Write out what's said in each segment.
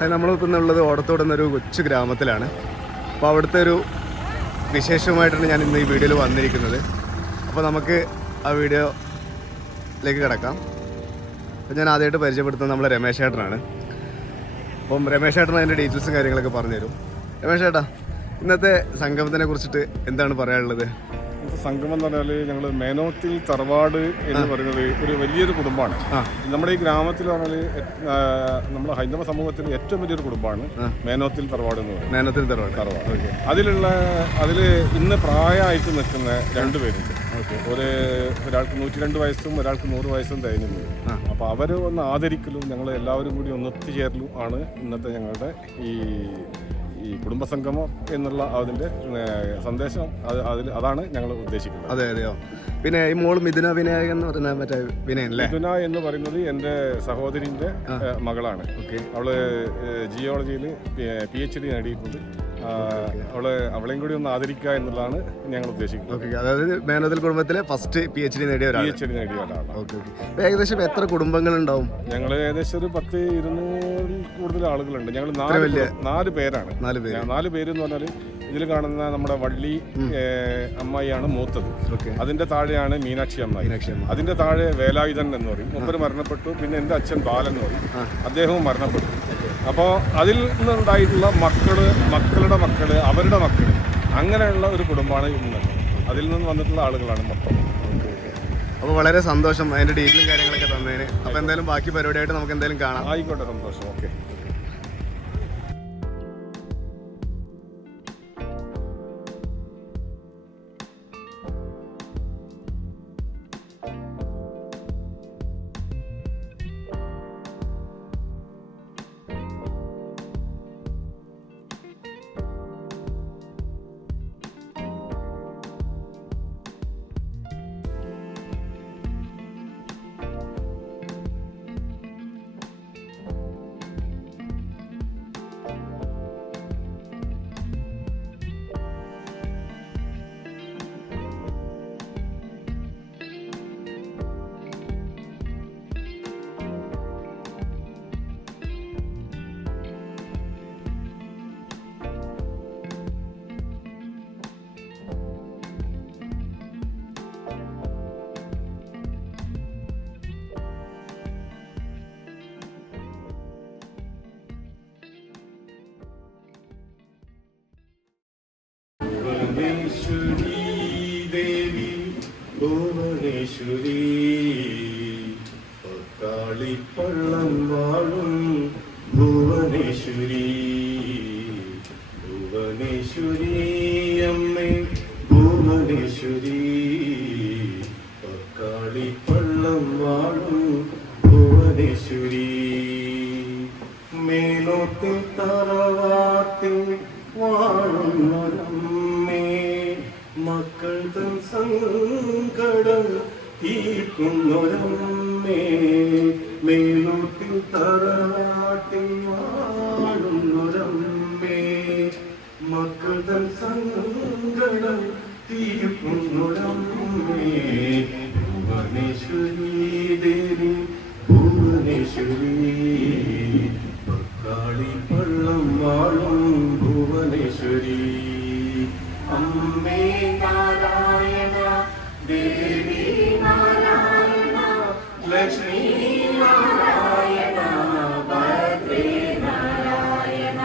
അത് നമ്മളിപ്പോൾ ഉള്ളത് ഓടത്തോട് എന്നൊരു കൊച്ചു ഗ്രാമത്തിലാണ്. അപ്പോൾ അവിടുത്തെ ഒരു വിശേഷമായിട്ടാണ് ഞാൻ ഇന്ന് ഈ വീഡിയോയിൽ വന്നിരിക്കുന്നത്. അപ്പോൾ നമുക്ക് ആ വീഡിയോയിലേക്ക് കിടക്കാം. അപ്പോൾ ഞാൻ ആദ്യമായിട്ട് പരിചയപ്പെടുത്തുന്നത് നമ്മളെ രമേശ് ചേട്ടനാണ്. അപ്പം രമേശ് ചേട്ടൻ അതിൻ്റെ ഡീറ്റെയിൽസും കാര്യങ്ങളൊക്കെ പറഞ്ഞു തരും. രമേശ് ചേട്ടാ, ഇന്നത്തെ സംഗമത്തിനെ കുറിച്ചിട്ട് എന്താണ് പറയാനുള്ളത്? സംഗമം എന്ന് പറഞ്ഞാൽ ഞങ്ങൾ മേനോത്തിൽ തറവാട് എന്ന് പറയുന്നത് ഒരു വലിയൊരു കുടുംബമാണ്. നമ്മുടെ ഈ ഗ്രാമത്തിൽ പറഞ്ഞാൽ നമ്മുടെ ഹൈന്ദവ സമൂഹത്തിൽ ഏറ്റവും വലിയൊരു കുടുംബമാണ് മേനോത്തിൽ തറവാട് എന്ന് പറയുന്നത്. മേനോത്തിൽ തറവാട്. അതിൽ ഇന്ന് പ്രായമായിട്ട് നിൽക്കുന്ന രണ്ടുപേരുണ്ട്. ഒരാൾക്ക് 102 വയസ്സും ഒരാൾക്ക് 100 വയസ്സും തികഞ്ഞു പോയി. അപ്പോൾ അവർ ഒന്ന് ആദരിക്കലും ഞങ്ങൾ എല്ലാവരും കൂടി ഒന്ന് ഒത്തുചേരലും ആണ് ഇന്നത്തെ ഞങ്ങളുടെ ഈ കുടുംബസംഗമം എന്നുള്ള അതിൻ്റെ സന്ദേശം. അതാണ് ഞങ്ങൾ ഉദ്ദേശിക്കുന്നത്. അതെയോ? പിന്നെ ഈ മോൾ മിഥുന വിനായകൻ എന്ന് പറയുന്ന മറ്റേ വിനയൻ അല്ലേ? മിഥുന എന്ന് പറയുന്നത് എൻ്റെ സഹോദരിൻ്റെ മകളാണ്. അവള് ജിയോളജിയിൽ PhD നേടിയിട്ടുണ്ട്. അവളെയും കൂടി ഒന്ന് ആദരിക്കുക എന്നുള്ളതാണ് ഞങ്ങൾ ഉദ്ദേശിക്കുന്നത്. അതായത് മേനോത്തിൽ കുടുംബത്തിലെ ഫസ്റ്റ് PhD നേടിയ ഒരാളാണ്. ഏകദേശം എത്ര കുടുംബങ്ങളുണ്ടാവും? ഞങ്ങൾ ഏകദേശം ഒരു 200 കൂടുതൽ ആളുകളുണ്ട്. ഞങ്ങൾ 4 പേരാണ്. 4 പേര് എന്ന് പറഞ്ഞാൽ ഇതിൽ കാണുന്ന നമ്മുടെ വള്ളി അമ്മായിയാണ് മൂത്തത്. അതിന്റെ താഴെയാണ് മീനാക്ഷി അമ്മായി. അതിന്റെ താഴെ വേലായുധൻ എന്ന് പറയും, മുമ്പ് മരണപ്പെട്ടു. പിന്നെ എൻ്റെ അച്ഛൻ ബാലൻ എന്ന് പറയും, അദ്ദേഹവും മരണപ്പെട്ടു. അപ്പോൾ അതിൽ നിന്നുണ്ടായിട്ടുള്ള മക്കളുടെ മക്കള്, അവരുടെ മക്കള്, അങ്ങനെയുള്ള ഒരു കുടുംബമാണ് ഇന്നത്. അതിൽ നിന്ന് വന്നിട്ടുള്ള ആളുകളാണ് മൊത്തം. അപ്പോൾ വളരെ സന്തോഷം അതിന്റെ ഡീറ്റെയിലും കാര്യങ്ങളൊക്കെ തന്നതിന്. അപ്പോൾ എന്തായാലും ബാക്കി പരിപാടിയായിട്ട് നമുക്ക് എന്തായാലും കാണാം. ആയിക്കോട്ടെ, സന്തോഷം. ഓക്കെ. ഭുവനേശ്വരി പക്കാളിപ്പള്ളം വാഴും ഭുവനേശ്വരി, ഭുവനേശ്വരി അമ്മേ ഭുവനേശ്വരി, പക്കാളിപ്പള്ളം വാഴും ഭുവനേശ്വരി. മേനോത്തിൽ തറവാത്തിൽ വാഴുന്നൊരമ്മേ, മക്കൾ തൻ സങ്കടം തീർക്കുന്നൊരമ്മേ, മേനോത്തിൽ തറവാട്ടിൽ വാഴുന്നൊരമ്മേ, മക്കൾ തൻ സങ്കടം തീർക്കുന്നൊരമ്മേ, ഭുവനേശ്വരി ദേവി ഭുവനേശ്വരി, പക്കാളിപ്പള്ളം വാഴും ഭുവനേശ്വരി. അമ്മേ നാരായണ, ദേവി നാരായണ, ലക്ഷ്മി നാരായണ, ഭദ്രേ നാരായണ.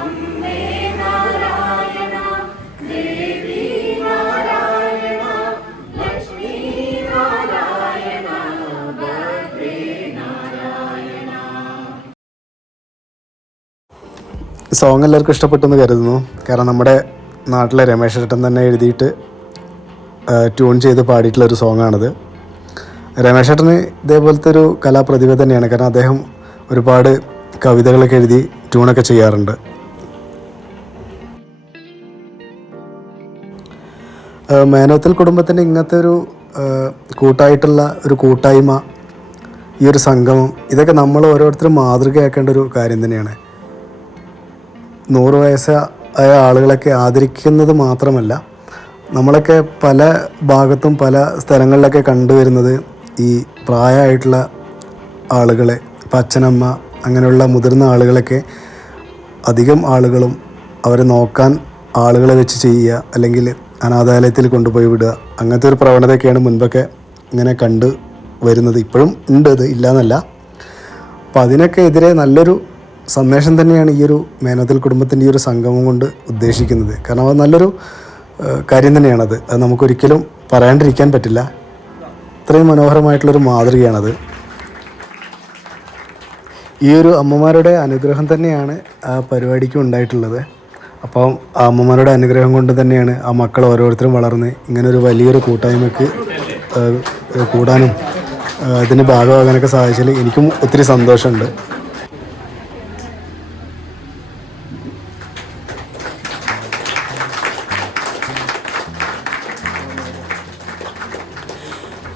അമ്മേ നാരായണ, ദേവി നാരായണ, ലക്ഷ്മി നാരായണ, ഭദ്രേ നാരായണ. സോങ് എല്ലാവർക്കും ഇഷ്ടപ്പെട്ടെന്ന് കരുതുന്നു. കാരണം നമ്മുടെ നാട്ടിലെ രമേശ് ചേട്ടൻ തന്നെ എഴുതിയിട്ട് ട്യൂൺ ചെയ്ത് പാടിയിട്ടുള്ളൊരു സോങ്ങാണിത്. രമേശ് ചേട്ടന് ഇതേപോലത്തെ ഒരു കലാപ്രതിഭ തന്നെയാണ്. കാരണം അദ്ദേഹം ഒരുപാട് കവിതകളൊക്കെ എഴുതി ട്യൂണൊക്കെ ചെയ്യാറുണ്ട്. മേനോത്തിൽ കുടുംബത്തിൻ്റെ ഇങ്ങനത്തെ ഒരു കൂട്ടായിട്ടുള്ള ഒരു കൂട്ടായ്മ, ഈ ഒരു സംഗമം, ഇതൊക്കെ നമ്മൾ ഓരോരുത്തരും മാതൃകയാക്കേണ്ട ഒരു കാര്യം തന്നെയാണ്. 100 വയസ്സായ ആളുകളൊക്കെ ആദരിക്കുന്നത് മാത്രമല്ല, നമ്മളൊക്കെ പല ഭാഗത്തും പല സ്ഥലങ്ങളിലൊക്കെ കണ്ടുവരുന്നത് ഈ പ്രായമായിട്ടുള്ള ആളുകളെ, ഇപ്പം അച്ഛനമ്മ അങ്ങനെയുള്ള മുതിർന്ന ആളുകളൊക്കെ അധികം ആളുകളും അവരെ നോക്കാൻ ആളുകളെ വെച്ച് ചെയ്യുക, അല്ലെങ്കിൽ അനാഥാലയത്തിൽ കൊണ്ടുപോയി വിടുക, അങ്ങനത്തെ ഒരു പ്രവണതയൊക്കെയാണ് മുൻപൊക്കെ ഇങ്ങനെ കണ്ടു വരുന്നത്. ഇപ്പോഴും ഉണ്ട്, ഇത് ഇല്ലയെന്നല്ല. അപ്പോൾ അതിനൊക്കെ എതിരെ നല്ലൊരു സന്ദേശം തന്നെയാണ് ഈ ഒരു മേനോത്തിൽ കുടുംബത്തിൻ്റെ ഈ ഒരു സംഗമം കൊണ്ട് ഉദ്ദേശിക്കുന്നത്. കാരണം അത് നല്ലൊരു കാര്യം തന്നെയാണത്. അത് നമുക്കൊരിക്കലും പറയാണ്ടിരിക്കാൻ പറ്റില്ല. ഇത്രയും മനോഹരമായിട്ടുള്ളൊരു മാതൃകയാണത്. ഈ ഒരു അമ്മമാരുടെ അനുഗ്രഹം തന്നെയാണ് ആ പരിപാടിക്കും ഉണ്ടായിട്ടുള്ളത്. അപ്പം ആ അമ്മമാരുടെ അനുഗ്രഹം കൊണ്ട് തന്നെയാണ് ആ മക്കൾ ഓരോരുത്തരും വളർന്ന് ഇങ്ങനൊരു വലിയൊരു കൂട്ടായ്മയ്ക്ക് കൂടാനും ഇതിന് ഭാഗമാകാനൊക്കെ സാധിച്ചതിൽ എനിക്കും ഒത്തിരി സന്തോഷമുണ്ട്.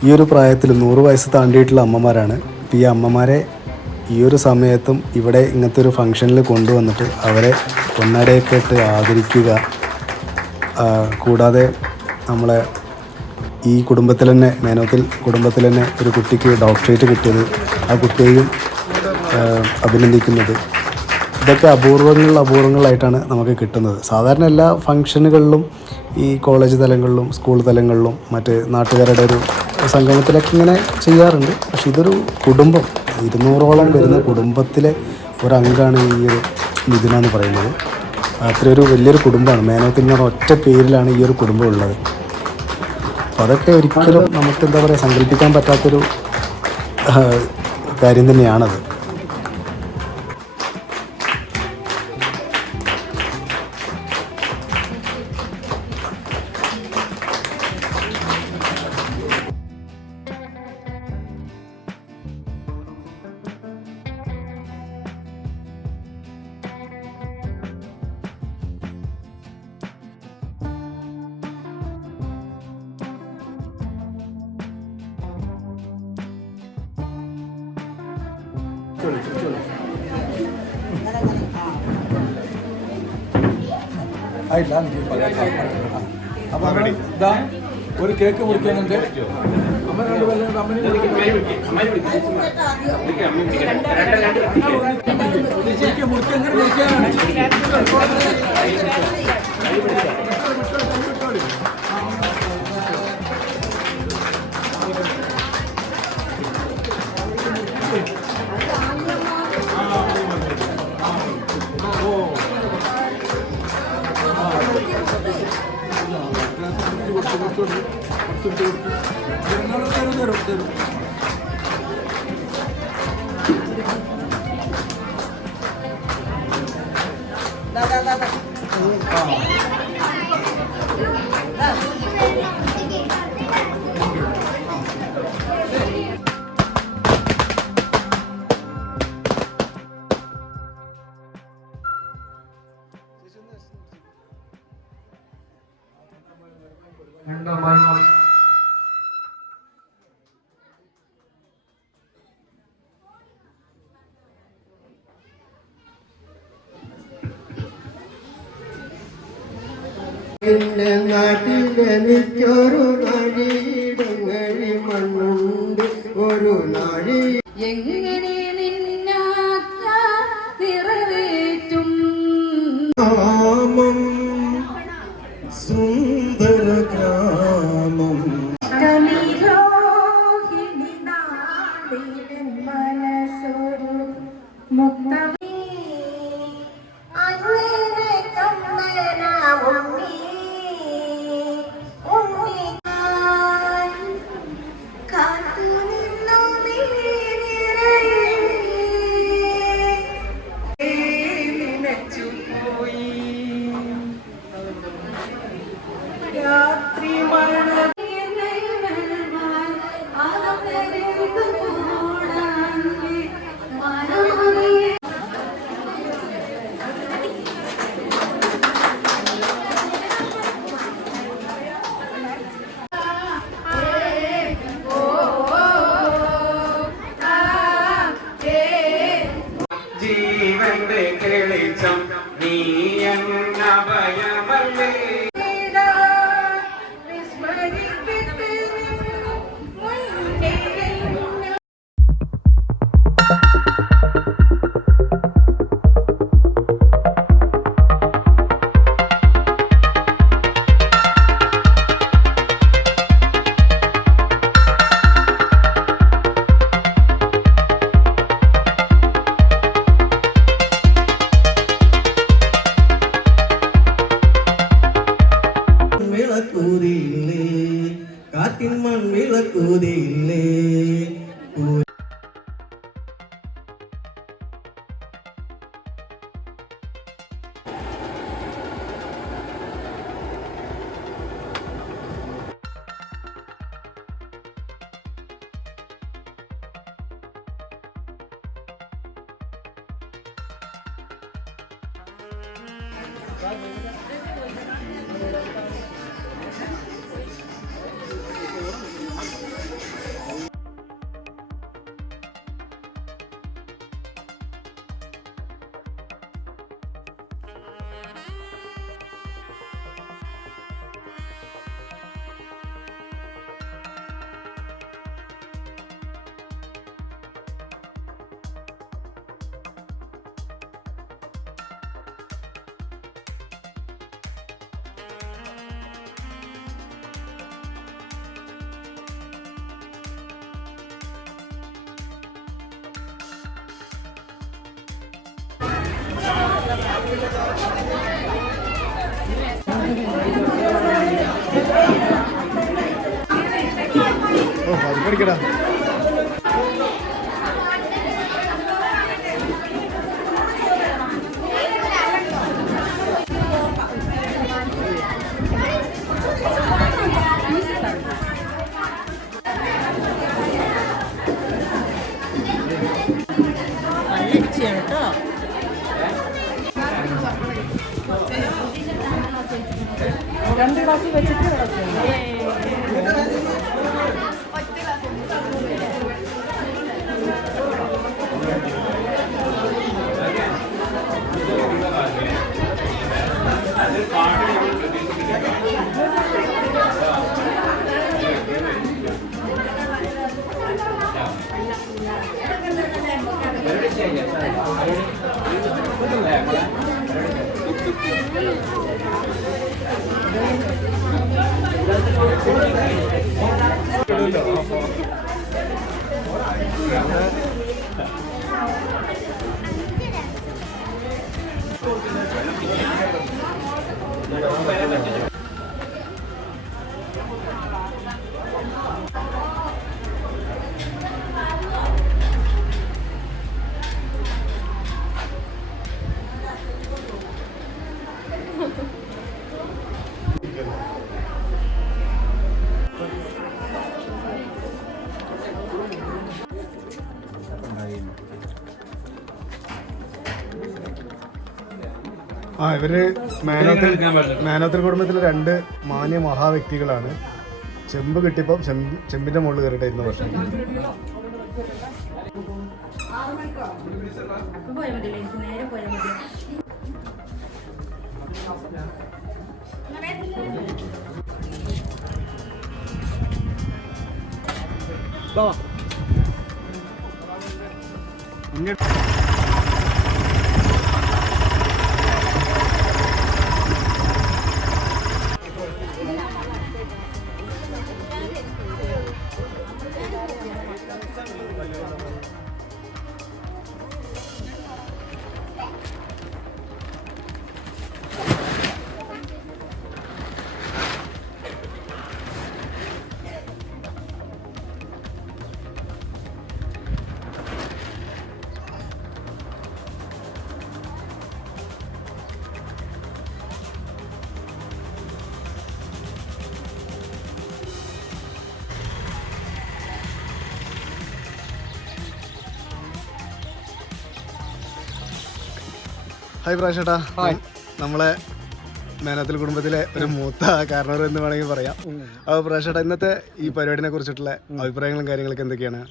ഈ ഒരു പ്രായത്തിൽ 100 വയസ്സ് താണ്ടിയിട്ടുള്ള അമ്മമാരാണ്. ഈ അമ്മമാരെ ഈ ഒരു സമയത്തും ഇവിടെ ഇങ്ങനത്തെ ഒരു ഫംഗ്ഷനിൽ കൊണ്ടുവന്നിട്ട് അവരെ പൊന്നാടയൊക്കെ ഇട്ട് ആദരിക്കുക. കൂടാതെ നമ്മളെ ഈ കുടുംബത്തിൽ തന്നെ, മേനോത്തിൽ കുടുംബത്തിൽ തന്നെ ഒരു കുട്ടിക്ക് ഡോക്ടറേറ്റ് കിട്ടിയത്, ആ കുട്ടിയെയും അഭിനന്ദിക്കുന്നത്, ഇതൊക്കെ അപൂർവങ്ങളായിട്ടാണ് നമുക്ക് കിട്ടുന്നത്. സാധാരണ എല്ലാ ഫംഗ്ഷനുകളിലും ഈ കോളേജ് തലങ്ങളിലും സ്കൂൾ തലങ്ങളിലും മറ്റ് നാട്ടുകാരുടെ ഒരു സംഗമത്തിലൊക്കെ ഇങ്ങനെ ചെയ്യാറുണ്ട്. പക്ഷെ ഇതൊരു കുടുംബം, 200ഓളം വരുന്ന കുടുംബത്തിലെ ഒരംഗമാണ് ഈ ഒരു മിഥുന എന്ന് പറയുന്നത്. അത്രയൊരു വലിയൊരു കുടുംബമാണ്. മേനോത്തിൽ നിന്ന് ഒറ്റ പേരിലാണ് ഈ ഒരു കുടുംബം ഉള്ളത്. അപ്പോൾ അതൊക്കെ ഒരിക്കലും നമുക്ക് എന്താ പറയുക, സങ്കല്പിക്കാൻ പറ്റാത്തൊരു കാര്യം തന്നെയാണത്. അപ്പം ഇതാ ഒരു കേക്ക് മുറിക്കാനുണ്ട്. നാട്ടിലെനിക്കൊരു നാഴിയിടങ്ങഴി മണ്ണുണ്ട്, ഒരു നാഴി എങ്ങനെ നിന്നാത്ത നിറവേറ്റും ഗ്രാമം, സുന്ദര ഗ്രാമം. മനസ്സൊരു മുക്ത കാത്തു നിന്നു ഉദില്ലേ ഓ അത് പഠിക്കടാ. രണ്ട് ഗ്ലാസ് വെച്ചിട്ട് ആ ഇവര് മാനോത്തിൽ കുടുംബത്തിലെ രണ്ട് മാന്യ മഹാവ്യക്തികളാണ്. ചെമ്പ് കിട്ടിയപ്പോൾ ചെമ്പിന്റെ മുകളിൽ കയറിയിട്ടായിരുന്നു പക്ഷേ ഹായ് പ്രാശേട്ടാ. നമ്മളെ മേനത്തിൽ കുടുംബത്തിലെ ഒരു മൂത്ത കാരണവർ എന്ന് വേണമെങ്കിൽ പറയാം. അപ്പോൾ പ്രാശേട്ടാ, ഇന്നത്തെ ഈ പരിപാടിനെ കുറിച്ചിട്ടുള്ള അഭിപ്രായങ്ങളും കാര്യങ്ങളൊക്കെ എന്തൊക്കെയാണ്?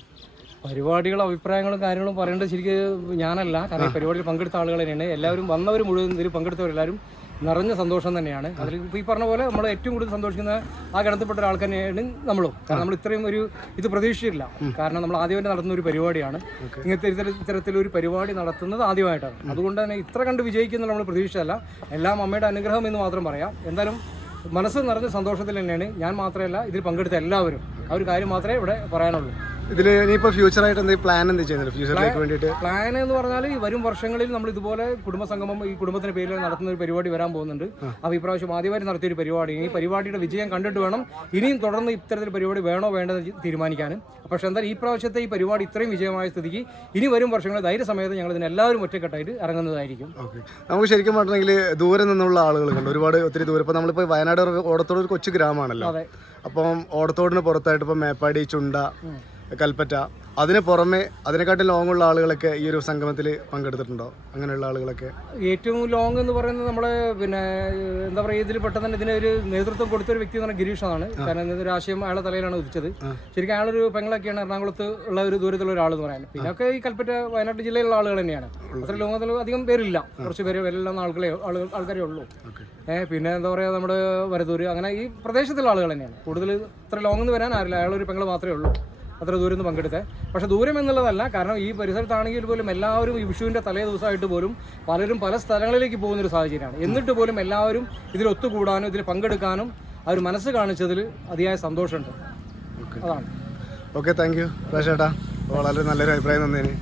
പരിപാടികളും അഭിപ്രായങ്ങളും കാര്യങ്ങളും പറയേണ്ടത് ശരിക്കും ഞാനല്ല. കാരണം പരിപാടിയിൽ പങ്കെടുത്ത ആളുകൾ തന്നെയാണ്. എല്ലാവരും വന്നവർ മുഴുവൻ ഇതിൽ പങ്കെടുത്തവരെല്ലാവരും നിറഞ്ഞ സന്തോഷം തന്നെയാണ്. അതിൽ ഇപ്പോൾ ഈ പറഞ്ഞ പോലെ നമ്മൾ ഏറ്റവും കൂടുതൽ സന്തോഷിക്കുന്ന ആ ഗണത്തിൽപ്പെട്ട ഒരാൾ തന്നെയാണ് നമ്മളും. കാരണം നമ്മൾ ഇത്രയും ഒരു ഇത് പ്രതീക്ഷിച്ചില്ല. കാരണം നമ്മൾ ആദ്യമായിട്ട് നടത്തുന്ന ഒരു പരിപാടിയാണ്. ഇങ്ങനത്തെ ഇത്തരത്തിലൊരു പരിപാടി നടത്തുന്നത് ആദ്യമായിട്ടാണ്. അതുകൊണ്ട് തന്നെ ഇത്ര കണ്ട് വിജയിക്കുന്നത് നമ്മൾ പ്രതീക്ഷിച്ചല്ല. എല്ലാം അമ്മയുടെ അനുഗ്രഹം എന്ന് മാത്രം പറയാം. എന്തായാലും മനസ്സ് നിറഞ്ഞ സന്തോഷത്തിൽ തന്നെയാണ്. ഞാൻ മാത്രമല്ല, ഇതിൽ പങ്കെടുത്ത എല്ലാവരും. ആ ഒരു കാര്യം മാത്രമേ ഇവിടെ പറയാനുള്ളൂ. ഇതിൽ ഇനിയിപ്പോൾ ഫ്യൂച്ചറായിട്ട് എന്തെങ്കിലും പ്ലാൻ എന്ത് ചെയ്യുന്നത് ഫ്യൂച്ചറിലേക്ക് വേണ്ടിയിട്ട്? പ്ലാൻ എന്ന് പറഞ്ഞാൽ ഈ വരും വർഷങ്ങളിൽ നമ്മൾ ഇതുപോലെ കുടുംബസംഗമം ഈ കുടുംബത്തിന്റെ പേരിൽ നടത്തുന്ന ഒരു പരിപാടി വരാൻ പോകുന്നുണ്ട്. അപ്പോൾ ഇപ്രാവശ്യം ആദ്യമായി നടത്തിയൊരു പരിപാടി, ഈ പരിപാടിയുടെ വിജയം കണ്ടിട്ട് വേണം ഇനിയും തുടർന്ന് ഇത്തരത്തിൽ പരിപാടി വേണോ വേണ്ടതെന്ന് തീരുമാനിക്കാനും. പക്ഷേ എന്തായാലും ഈ പ്രാവശ്യത്തെ ഈ പരിപാടി ഇത്രയും വിജയമായ സ്ഥിതിക്ക് ഇനി വരും വർഷങ്ങളിൽ ധൈര്യസമയത്ത് ഞങ്ങൾ ഇതിനെല്ലാവരും ഒറ്റക്കെട്ടായിട്ട് ഇറങ്ങുന്നതായിരിക്കും. ഓക്കെ, നമുക്ക് ശരിക്കും പറഞ്ഞിട്ടുണ്ടെങ്കിൽ ദൂരെ നിന്നുള്ള ആളുകളുണ്ട്, ഒത്തിരി ദൂരം. ഇപ്പോൾ നമ്മളിപ്പോൾ വയനാട് ഓടത്തോട് ഒരു കൊച്ചു ഗ്രാമമാണല്ലോ. അപ്പം ഓടത്തോടിന് പുറത്തായിട്ട് ഇപ്പോൾ മേപ്പാടി, ചുണ്ട, കൽപ്പറ്റ, അതിന് പുറമെ അതിനെക്കാട്ടും ലോങ് ഉള്ള ആളുകളൊക്കെ ഈ ഒരു സംഗമത്തിൽ പങ്കെടുത്തിട്ടുണ്ടോ? അങ്ങനെയുള്ള ആളുകളൊക്കെ ഏറ്റവും ലോങ് എന്ന് പറയുന്നത് നമ്മളെ എന്താ പറയുക, ഇതിൽ പെട്ടെന്ന് തന്നെ ഇതിനൊരു നേതൃത്വം കൊടുത്തൊരു വ്യക്തി എന്ന് പറഞ്ഞാൽ ഗിരീഷാണ്. കാരണം ഇതൊരു ആശയം അയാളുടെ തലയിലാണ് ഉദിച്ചത്. ശരിക്കും അയാളൊരു പെങ്ങളൊക്കെയാണ് എറണാകുളത്ത് ഉള്ള ഒരു ദൂരത്തുള്ള ഒരാളെന്ന് പറയാൻ. പിന്നെ ഒക്കെ ഈ കൽപ്പറ്റ വയനാട് ജില്ലയിലുള്ള ആളുകൾ തന്നെയാണ്. അത്ര ലോകത്തിൽ അധികം പേരില്ല, കുറച്ച് പേര് എല്ലാം ആൾക്കാരേ ഉള്ളൂ. പിന്നെ എന്താ പറയുക, നമ്മുടെ വരദൂര്, അങ്ങനെ ഈ പ്രദേശത്തുള്ള ആളുകൾ തന്നെയാണ് കൂടുതൽ. ഇത്ര ലോങ് എന്ന് വരാൻ ആരില്ല, അയാളൊരു പെങ്ങൾ മാത്രമേ ഉള്ളൂ അത്ര ദൂരം നിന്ന് പങ്കെടുത്തത്. പക്ഷേ ദൂരം എന്നുള്ളതല്ല, കാരണം ഈ പരിസരത്താണെങ്കിൽ പോലും എല്ലാവരും ഈ വിഷുവിൻ്റെ തലേ ദിവസമായിട്ട് പോലും പലരും പല സ്ഥലങ്ങളിലേക്ക് പോകുന്നൊരു സാഹചര്യമാണ്. എന്നിട്ട് പോലും എല്ലാവരും ഇതിൽ ഒത്തുകൂടാനും ഇതിൽ പങ്കെടുക്കാനും ആ ഒരു മനസ്സ് കാണിച്ചതിൽ അതിയായ സന്തോഷമുണ്ട്. അതാണ്. ഓക്കെ, താങ്ക് യു ചേട്ടാ, വളരെ നല്ലൊരു അഭിപ്രായം തന്നേന്.